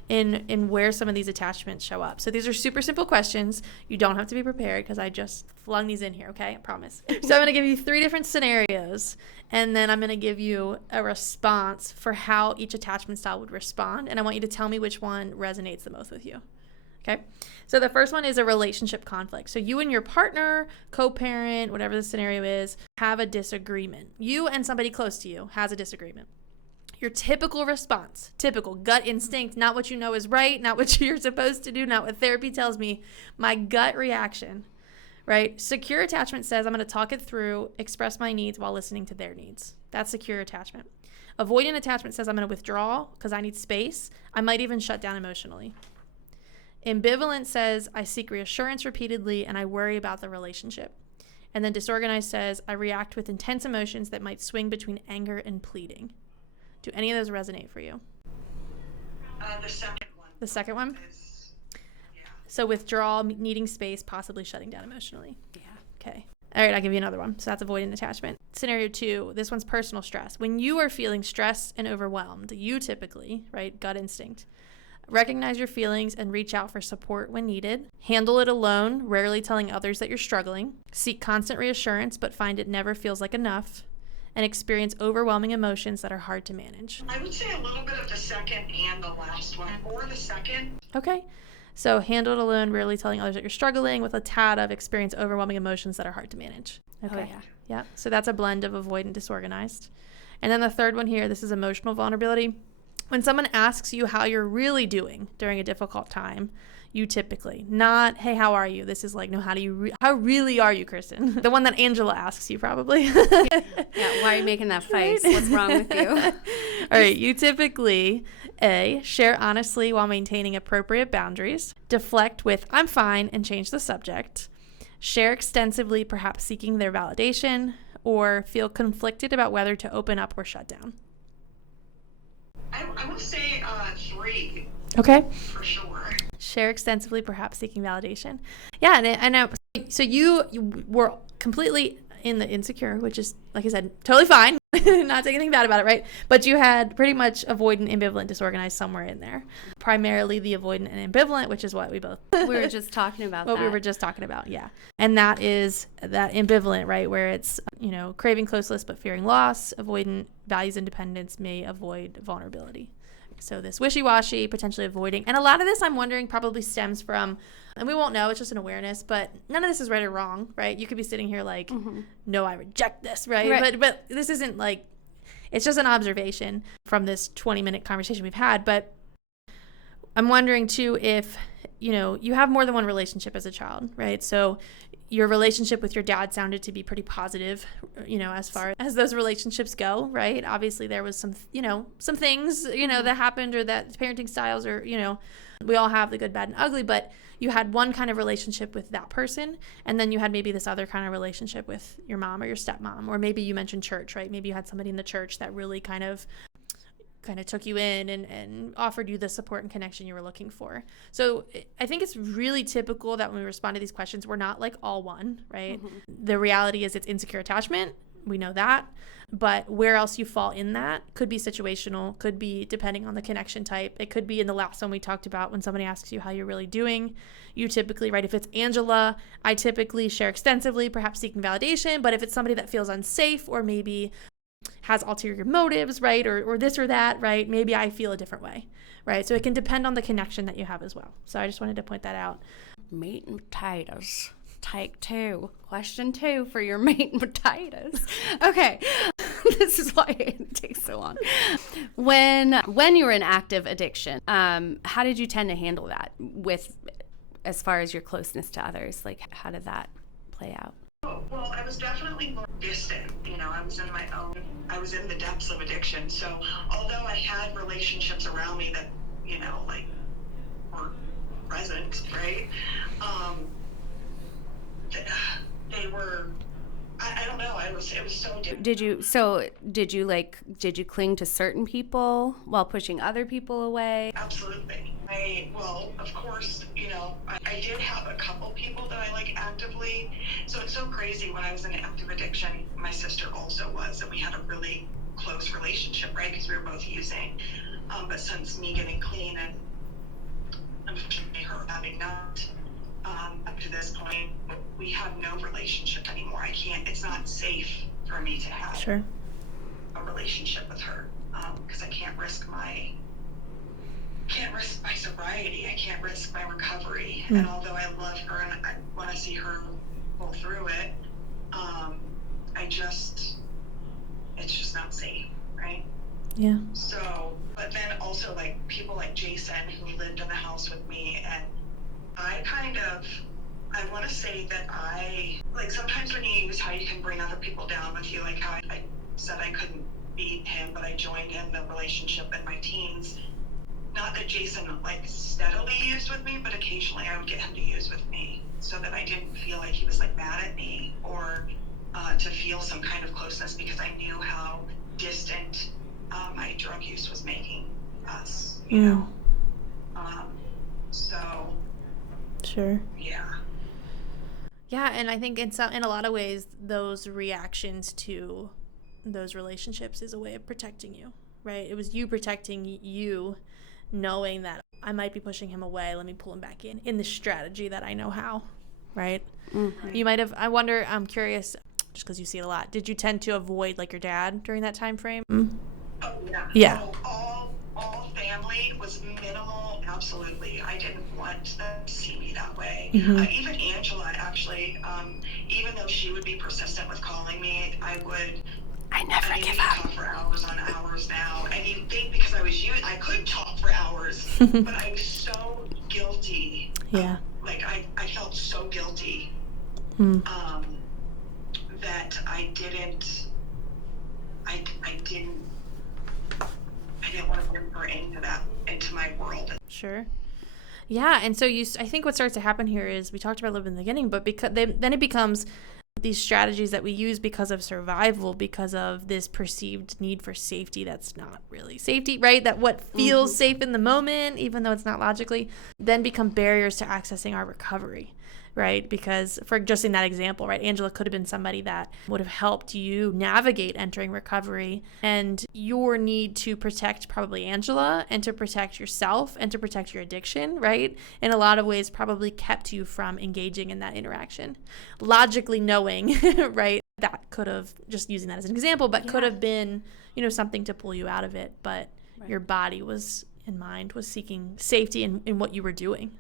in where some of these attachments show up. So these are super simple questions. You don't have to be prepared because I just flung these in here, okay? I promise. So I'm going to give you 3 different scenarios, and then I'm going to give you a response for how each attachment style would respond, and I want you to tell me which one resonates the most with you. Okay, so the first one is a relationship conflict. So you and your partner, co-parent, whatever the scenario is, have a disagreement. You and somebody close to you has a disagreement. Your typical response, typical gut instinct, not what you know is right, not what you're supposed to do, not what therapy tells me, my gut reaction, right? Secure attachment says I'm going to talk it through, express my needs while listening to their needs. That's secure attachment. Avoidant attachment says I'm going to withdraw because I need space. I might even shut down emotionally. Ambivalent says I seek reassurance repeatedly and I worry about the relationship. And then disorganized says I react with intense emotions that might swing between anger and pleading. Do any of those resonate for you? The second one. The second one? Yeah. So withdrawal, needing space, possibly shutting down emotionally. Yeah. Okay. All right, I'll give you another one. So that's avoidant attachment. Scenario 2, this one's personal stress. When you are feeling stressed and overwhelmed, you typically, right, gut instinct, recognize your feelings and reach out for support when needed. Handle it alone, rarely telling others that you're struggling. Seek constant reassurance, but find it never feels like enough. And experience overwhelming emotions that are hard to manage. I would say a little bit of the second and the last one, or the second. Okay. So handle it alone, rarely telling others that you're struggling, with a tad of experience overwhelming emotions that are hard to manage. Okay. Oh, yeah. Yeah. So that's a blend of avoidant, disorganized. And then the third one here, this is emotional vulnerability. When someone asks you how you're really doing during a difficult time, you typically, not, hey, how are you? This is like, no, how really are you, Kristan? The one that Angela asks you probably. Yeah, why are you making that face? What's wrong with you? All right, you typically, A, share honestly while maintaining appropriate boundaries, deflect with, I'm fine, and change the subject, share extensively, perhaps seeking their validation, or feel conflicted about whether to open up or shut down. I will say 3. Okay. For sure. Share extensively, perhaps seeking validation. Yeah, and so you were completely in the insecure, which is, like I said, totally fine. Not saying anything bad about it, right? But you had pretty much avoidant, ambivalent, disorganized somewhere in there. Primarily the avoidant and ambivalent, which is what we were just talking about. We were just talking about, yeah. And that is that ambivalent, right, where it's, craving closeness but fearing loss. Avoidant values independence, may avoid vulnerability. So this wishy-washy, potentially avoiding. And a lot of this, I'm wondering, probably stems from, and we won't know, it's just an awareness, but none of this is right or wrong, right? You could be sitting here like, no, I reject this, right? But this isn't like, it's just an observation from this 20-minute conversation we've had. But I'm wondering, too, if, you have more than one relationship as a child, right? So your relationship with your dad sounded to be pretty positive, as far as those relationships go, right? Obviously there was some things, that happened, or that parenting styles, or, we all have the good, bad, and ugly, but you had one kind of relationship with that person, and then you had maybe this other kind of relationship with your mom or your stepmom, or maybe you mentioned church, right? Maybe you had somebody in the church that really kind of took you in and offered you the support and connection you were looking for. So I think it's really typical that when we respond to these questions, we're not like all one, right? The reality is it's insecure attachment. We know that. But where else you fall in that could be situational, could be depending on the connection type. It could be in the last one we talked about, when somebody asks you how you're really doing. You typically, right, if it's Angela, I typically share extensively, perhaps seeking validation. But if it's somebody that feels unsafe, or maybe has ulterior motives, right, or this or that, right, maybe I feel a different way, right? So it can depend on the connection that you have as well. So I just wanted to point that out. Meat and potatoes. Take 2. Question 2 for your meat and potatoes. Okay. This is why it takes so long. When you were in active addiction, how did you tend to handle that with, as far as your closeness to others? Like, how did that play out? Oh, well, I was definitely more distant. I was in the depths of addiction. So although I had relationships around me that, like were present, right? They were, I don't know. It was so different. Did you cling to certain people while pushing other people away? Absolutely. Of course, I did have a couple people that I like actively. So it's so crazy. When I was in active addiction, my sister also was, and we had a really close relationship, right? Because we were both using. But since me getting clean and unfortunately her having not, up to this point, we have no relationship anymore. It's not safe for me to have a relationship with her, because I can't risk my sobriety. I can't risk my recovery. And although I love her and I want to see her pull through it, it's just not safe, right? Yeah. So, but then also like people like Jason who lived in the house with me, and I want to say that sometimes when you use how you can bring other people down with you, like how I said I couldn't beat him, but I joined in the relationship in my teens. Not that Jason like steadily used with me, but occasionally I would get him to use with me so that I didn't feel like he was like mad at me, or to feel some kind of closeness, because I knew how distant my drug use was making us, so Sure. yeah. Yeah, and I think in a lot of ways, those reactions to those relationships is a way of protecting you, right? It was you protecting you, knowing that I might be pushing him away. Let me pull him back in the strategy that I know how, right? Mm-hmm. You might have. I wonder. I'm curious, just because you see it a lot. Did you tend to avoid like your dad during that time frame? Oh yeah. Yeah. So all family was minimal. Absolutely, I didn't want them to see me that way. Mm-hmm. Even Angela, actually, even though she would be persistent with calling me, I never give up. Talk for hours on hours now, and you'd think because I could talk for hours, but I was so guilty. Yeah. I felt so guilty. That I didn't want to bring her into my world. Sure. Yeah, and so I think what starts to happen here is, we talked about a little bit in the beginning, but then it becomes these strategies that we use because of survival, because of this perceived need for safety that's not really safety, right? That what feels safe in the moment, even though it's not logically, then become barriers to accessing our recovery, right? Because for just in that example, right, Angela could have been somebody that would have helped you navigate entering recovery, and your need to protect probably Angela and to protect yourself and to protect your addiction, right, in a lot of ways probably kept you from engaging in that interaction. Logically knowing, right, that could have, just using that as an example, but could have been, something to pull you out of it, but your body was in mind was seeking safety in what you were doing.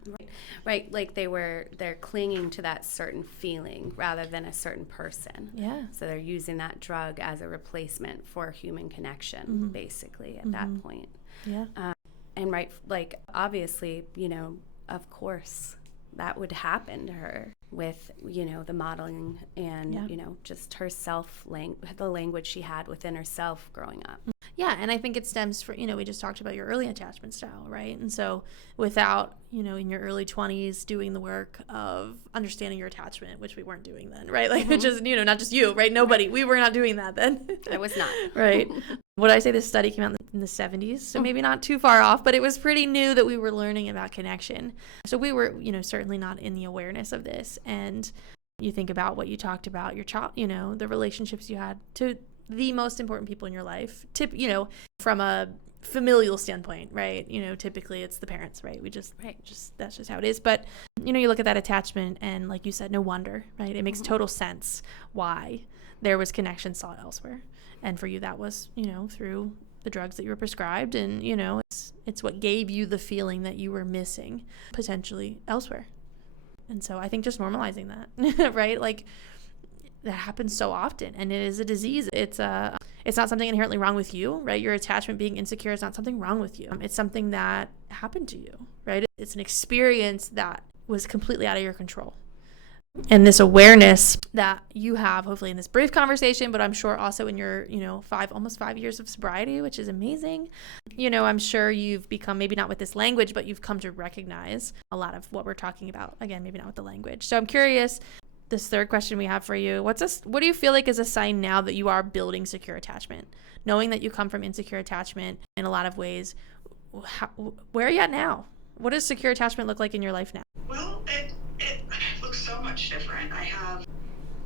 Right. Like they're clinging to that certain feeling rather than a certain person. Yeah. So they're using that drug as a replacement for human connection, basically, at that point. Yeah. And obviously, of course, that would happen to her with, the modeling and, just her the language she had within herself growing up. Yeah, and I think it stems from, we just talked about your early attachment style, right? And so without, in your early 20s doing the work of understanding your attachment, which we weren't doing then, right? Like, just, not just you, right? Nobody. We were not doing that then. I was not. Right. What did I say? This study came out in the 70s, so maybe not too far off, but it was pretty new that we were learning about connection. So we were, certainly not in the awareness of this. And you think about what you talked about, your child, the relationships you had to the most important people in your life, from a familial standpoint, right? Typically it's the parents, right? That's just how it is. But, you look at that attachment and, like you said, no wonder, right? It makes total sense why there was connection sought elsewhere. And for you, that was, through the drugs that you were prescribed. And, it's what gave you the feeling that you were missing potentially elsewhere. And so I think just normalizing that, right? Like, that happens so often, and it is a disease. It's it's not something inherently wrong with you, right? Your attachment being insecure is not something wrong with you. It's something that happened to you, right? It's an experience that was completely out of your control. And this awareness that you have, hopefully in this brief conversation, but I'm sure also in your, almost 5 years of sobriety, which is amazing. I'm sure you've become, maybe not with this language, but you've come to recognize a lot of what we're talking about. Again, maybe not with the language. So I'm curious, this third question we have for you, what do you feel like is a sign now that you are building secure attachment? Knowing that you come from insecure attachment in a lot of ways, where are you at now? What does secure attachment look like in your life now? Well, it looks so much different. I have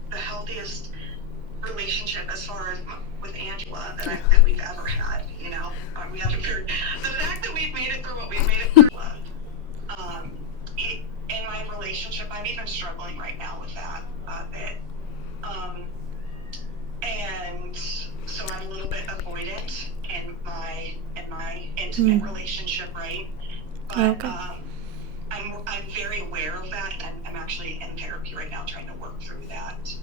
the healthiest relationship as far as with Angela that we've ever had. We have the fact that we've made it through what we've made it through. In my relationship, I'm even struggling right now with that bit. And so I'm a little bit avoidant in my intimate relationship, right? But okay. I'm very aware of that, and I'm actually in therapy right now trying to work through that.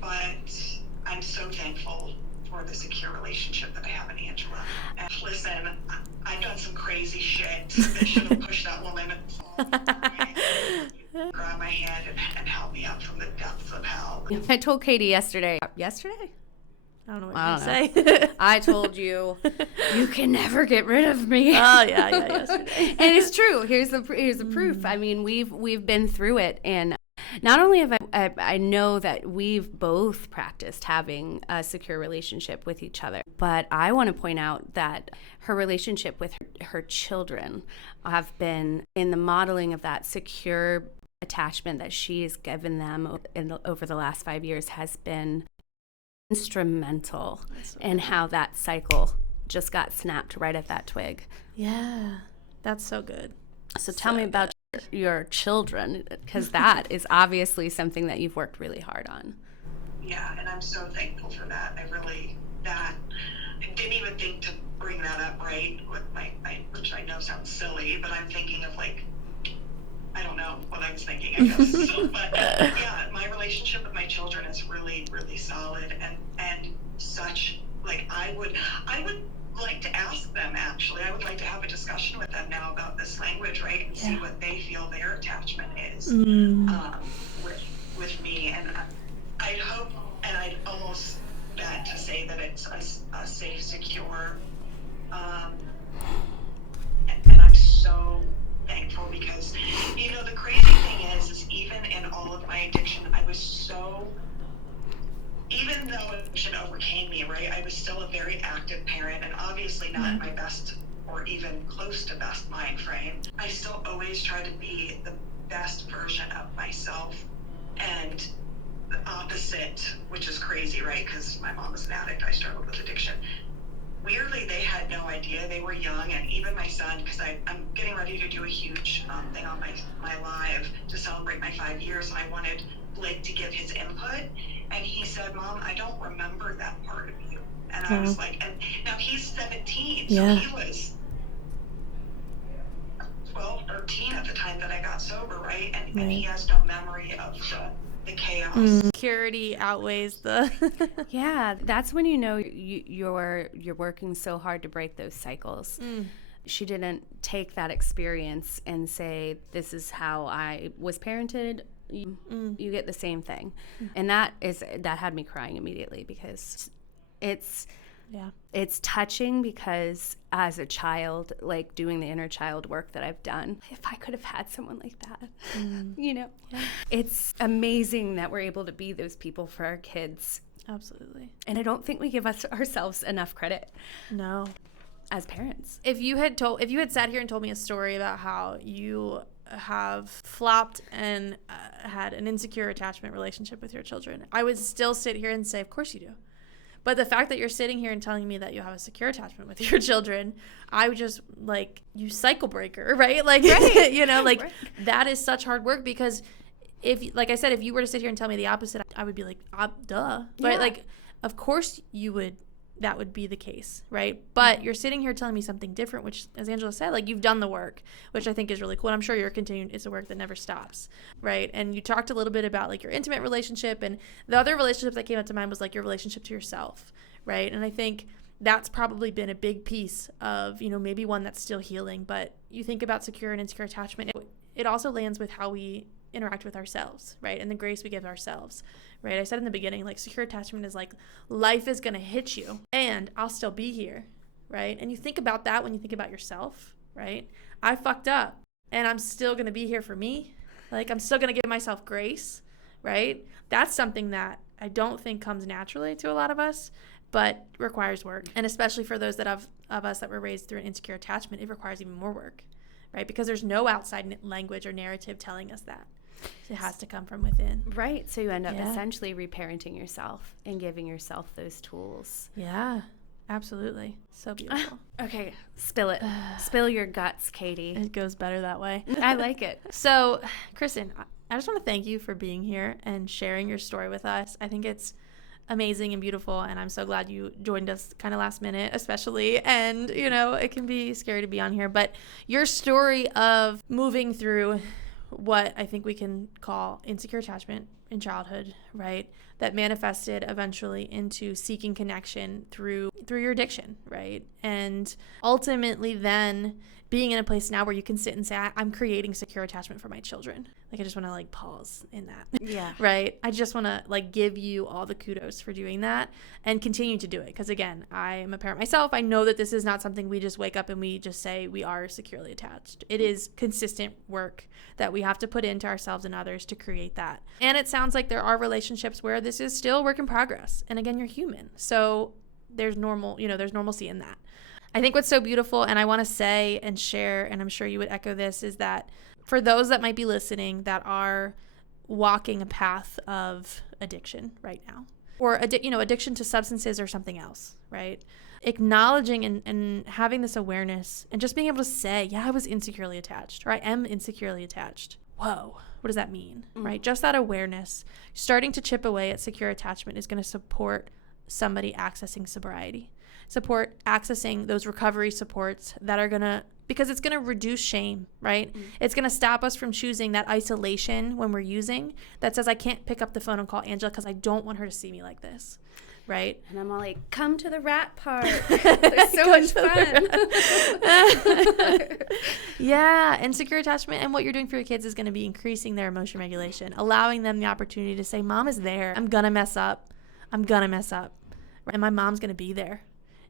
But I'm so thankful for the secure relationship that I have with Angela. And listen, I've done some crazy shit that should have pushed that woman grab my hand and help me up from the depths of hell. I told Katie yesterday? I don't know what you're going to say. I told you, you can never get rid of me. Oh, yeah, yesterday. And it's true. Here's the proof. I mean, we've been through it, and not only have I know that we've both practiced having a secure relationship with each other, but I want to point out that her relationship with her children have been in the modeling of that secure attachment that she has given them over the last 5 years has been instrumental in how that cycle just got snapped right at that twig. Yeah, that's so good. So tell me about your children, because that is obviously something that you've worked really hard on. Yeah, and I'm so thankful for that. I didn't even think to bring that up, right? With my which I know sounds silly, but I'm thinking of I don't know what I was thinking, I guess. But yeah, my relationship with my children is really, really solid, and such, I would like to ask them, actually. I would like to have a discussion with them now about this language, right? And see what they feel their attachment is with me. And I'd hope, and I'd almost bet to say that it's a safe, secure, and I'm so thankful because, the crazy thing is even in all of my addiction, I was so, even though addiction overcame me, right, I was still a very active parent, and obviously not my best or even close to best mind frame. I still always try to be the best version of myself, and the opposite, which is crazy, right, because my mom was an addict, I struggled with addiction. Weirdly, they had no idea. They were young, and even my son, because I'm getting ready to do a huge thing on my live to celebrate my 5 years, and I wanted Blake to give his input, and he said, "Mom, I don't remember that part of you." And I was like, and now he's 17, so he was 12, 13 at the time that I got sober, right? And he has no memory of the chaos. Security outweighs the Yeah, that's when you're working so hard to break those cycles. She didn't take that experience and say, this is how I was parented. You get the same thing. And that had me crying immediately, because it's touching, because as a child, doing the inner child work that I've done, if I could have had someone like that, it's amazing that we're able to be those people for our kids. Absolutely. And I don't think we give ourselves enough credit. No. As parents. If you had sat here and told me a story about how you have flopped and had an insecure attachment relationship with your children, I would still sit here and say, of course you do. But the fact that you're sitting here and telling me that you have a secure attachment with your children, I would just you cycle breaker, right? Right. That is such hard work, because if, like I said, if you were to sit here and tell me the opposite, I would be like, duh, right? Yeah. Of course you would. That would be the case, right? But you're sitting here telling me something different, which, as Angela said, you've done the work, which I think is really cool. And I'm sure you're continuing. It's a work that never stops, right? And you talked a little bit about your intimate relationship, and the other relationship that came up to mind was your relationship to yourself, right? And I think that's probably been a big piece of, maybe one that's still healing. But you think about secure and insecure attachment, it also lands with how we interact with ourselves, right? And the grace we give ourselves, right? I said in the beginning, like, secure attachment is like, life is going to hit you and I'll still be here, right? And you think about that when you think about yourself, right? I fucked up and I'm still going to be here for me. Like, I'm still going to give myself grace, right? That's something that I don't think comes naturally to a lot of us, but requires work. And especially for those of us that were raised through an insecure attachment, it requires even more work, right? Because there's no outside language or narrative telling us that. It has to come from within. Right. So you end up essentially reparenting yourself and giving yourself those tools. Yeah, absolutely. So beautiful. Okay. Spill it. Spill your guts, Katie. It goes better that way. I like it. So, Kristan, I just want to thank you for being here and sharing your story with us. I think it's amazing and beautiful, and I'm so glad you joined us kind of last minute, especially. And, it can be scary to be on here, but your story of moving through what I think we can call insecure attachment in childhood, right? That manifested eventually into seeking connection through your addiction, right? And ultimately then being in a place now where you can sit and say, I'm creating secure attachment for my children. Like, I just want to pause in that. Yeah. Right? I just want to give you all the kudos for doing that and continue to do it. Because again, I am a parent myself. I know that this is not something we just wake up and we just say we are securely attached. It is consistent work that we have to put into ourselves and others to create that. And it sounds like there are relationships where this is still work in progress. And again, you're human. So there's there's normalcy in that. I think what's so beautiful, and I want to say and share, and I'm sure you would echo this, is that for those that might be listening that are walking a path of addiction right now, or addiction to substances or something else, right? Acknowledging and having this awareness and just being able to say, yeah, I was insecurely attached, or I am insecurely attached. Whoa, what does that mean, right? Just that awareness, starting to chip away at secure attachment is going to support somebody accessing sobriety. Support accessing those recovery supports that are because it's going to reduce shame, right? It's going to stop us from choosing that isolation when we're using that says, I can't pick up the phone and call Angela because I don't want her to see me like this, right? And I'm all like, come to the rat part. There's so much fun. Yeah, and secure attachment and what you're doing for your kids is going to be increasing their emotion regulation, allowing them the opportunity to say, Mom is there. I'm going to mess up. And my mom's going to be there.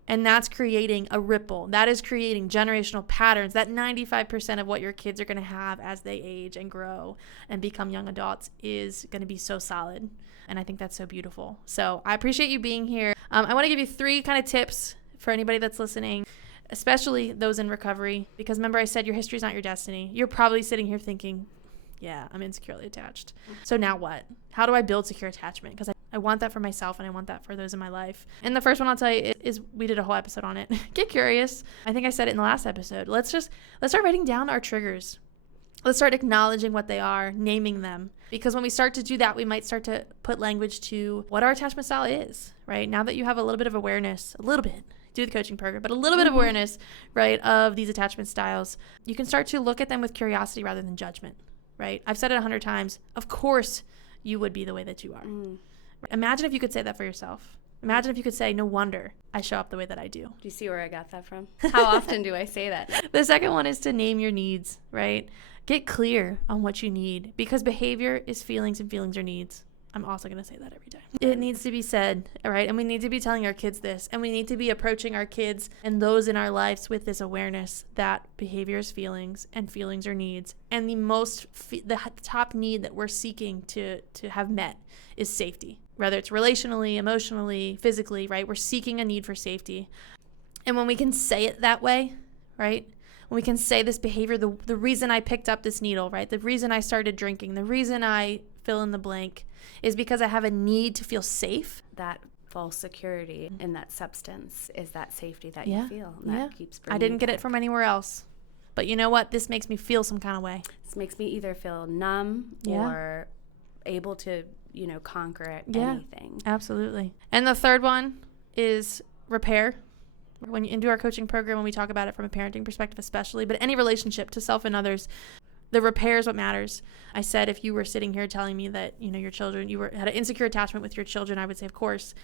And that's creating a ripple. That is creating generational patterns. That 95% of what your kids are going to have as they age and grow and become young adults is going to be so solid. And I think that's so beautiful. So I appreciate you being here. I want to give you 3 kind of tips for anybody that's listening, especially those in recovery. Because remember, I said your history is not your destiny. You're probably sitting here thinking, yeah, I'm insecurely attached. So now what? How do I build secure attachment? Because I want that for myself and I want that for those in my life. And the first one I'll tell you is we did a whole episode on it. Get curious. I think I said it in the last episode. Let's start writing down our triggers. Let's start acknowledging what they are, naming them. Because when we start to do that, we might start to put language to what our attachment style is, right? Now that you have a little bit of awareness, do the coaching program, but a little bit of awareness, right, of these attachment styles, you can start to look at them with curiosity rather than judgment, right? I've said it 100 times. Of course you would be the way that you are. Imagine if you could say that for yourself. Imagine if you could say, no wonder I show up the way that I do. Do you see where I got that from? How often do I say that? The second one is to name your needs, right? Get clear on what you need, because behavior is feelings and feelings are needs. I'm also going to say that every time. It needs to be said, all right? And we need to be telling our kids this, and we need to be approaching our kids and those in our lives with this awareness that behavior is feelings and feelings are needs. And the top need that we're seeking to have met is safety, whether it's relationally, emotionally, physically, right? We're seeking a need for safety. And when we can say it that way, right? When we can say this behavior, the reason I picked up this needle, right? The reason I started drinking, the reason I fill in the blank is because I have a need to feel safe. That false security in that substance is that safety that you feel. And that keeps bringing I didn't get it from anywhere else. But you know what? This makes me feel some kind of way. This makes me either feel numb or able to, conquer anything. Absolutely. And the third one is repair. When you do our coaching program, when we talk about it from a parenting perspective especially, but any relationship to self and others, the repair is what matters. I said if you were sitting here telling me that, your children, had an insecure attachment with your children, I would say, of course.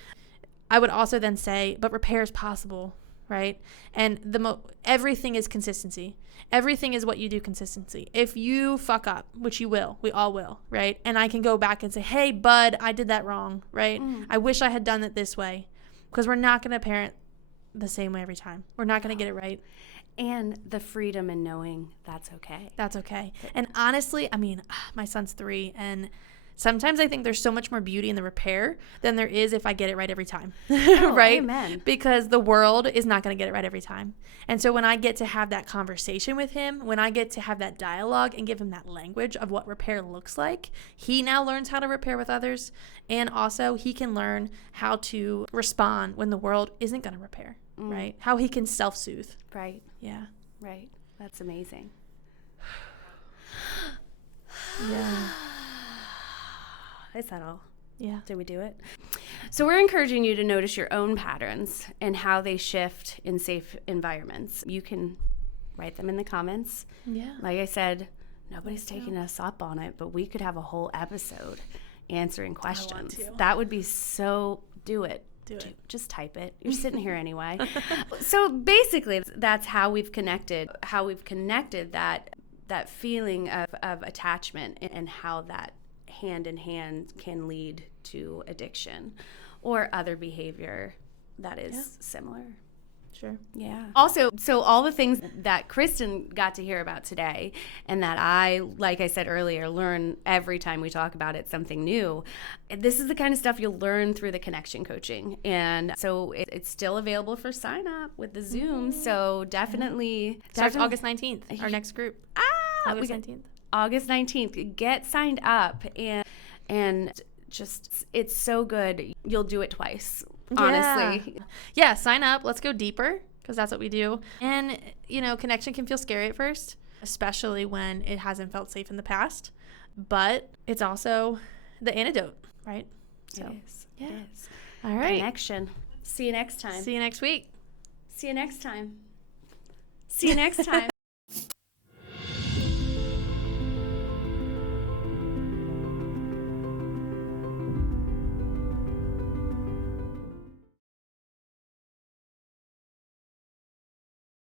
I would also then say, but repair is possible, right? And everything is consistency. Everything is what you do consistency. If you fuck up, which you will, we all will, right? And I can go back and say, hey, bud, I did that wrong, right? I wish I had done it this way, because we're not going to parent the same way every time. We're not going to get it right. And the freedom in knowing that's okay. That's okay. And honestly, I mean, my son's 3, and sometimes I think there's so much more beauty in the repair than there is if I get it right every time. Oh, right? Amen. Because the world is not going to get it right every time. And so when I get to have that conversation with him, when I get to have that dialogue and give him that language of what repair looks like, he now learns how to repair with others. And also he can learn how to respond when the world isn't going to repair, right? How he can self-soothe. Right. Yeah. Right. That's amazing. Yeah. Is that all? Yeah. Did we do it? So we're encouraging you to notice your own patterns and how they shift in safe environments. You can write them in the comments. Yeah. Like I said, nobody's taking us up on it, but we could have a whole episode answering questions. to. That would be so, do it. Just type it. You're sitting here anyway. So basically, that's how we've connected that feeling of attachment and how that hand in hand can lead to addiction or other behavior that is similar. Sure. Yeah. Also, so all the things that Kristan got to hear about today and that I, like I said earlier, learn every time we talk about it, something new. This is the kind of stuff you'll learn through the connection coaching. And so it's still available for sign up with the Zoom. So definitely. Starts August 19th, our next group. August 19th. August 19th. Get signed up and just, it's so good. You'll do it twice. Honestly. Yeah, sign up. Let's go deeper, because that's what we do. And, connection can feel scary at first, especially when it hasn't felt safe in the past. But it's also the antidote, right? So, it is. Yeah. It is. All right. Connection. See you next time. See you next week. See you next time. See you next time.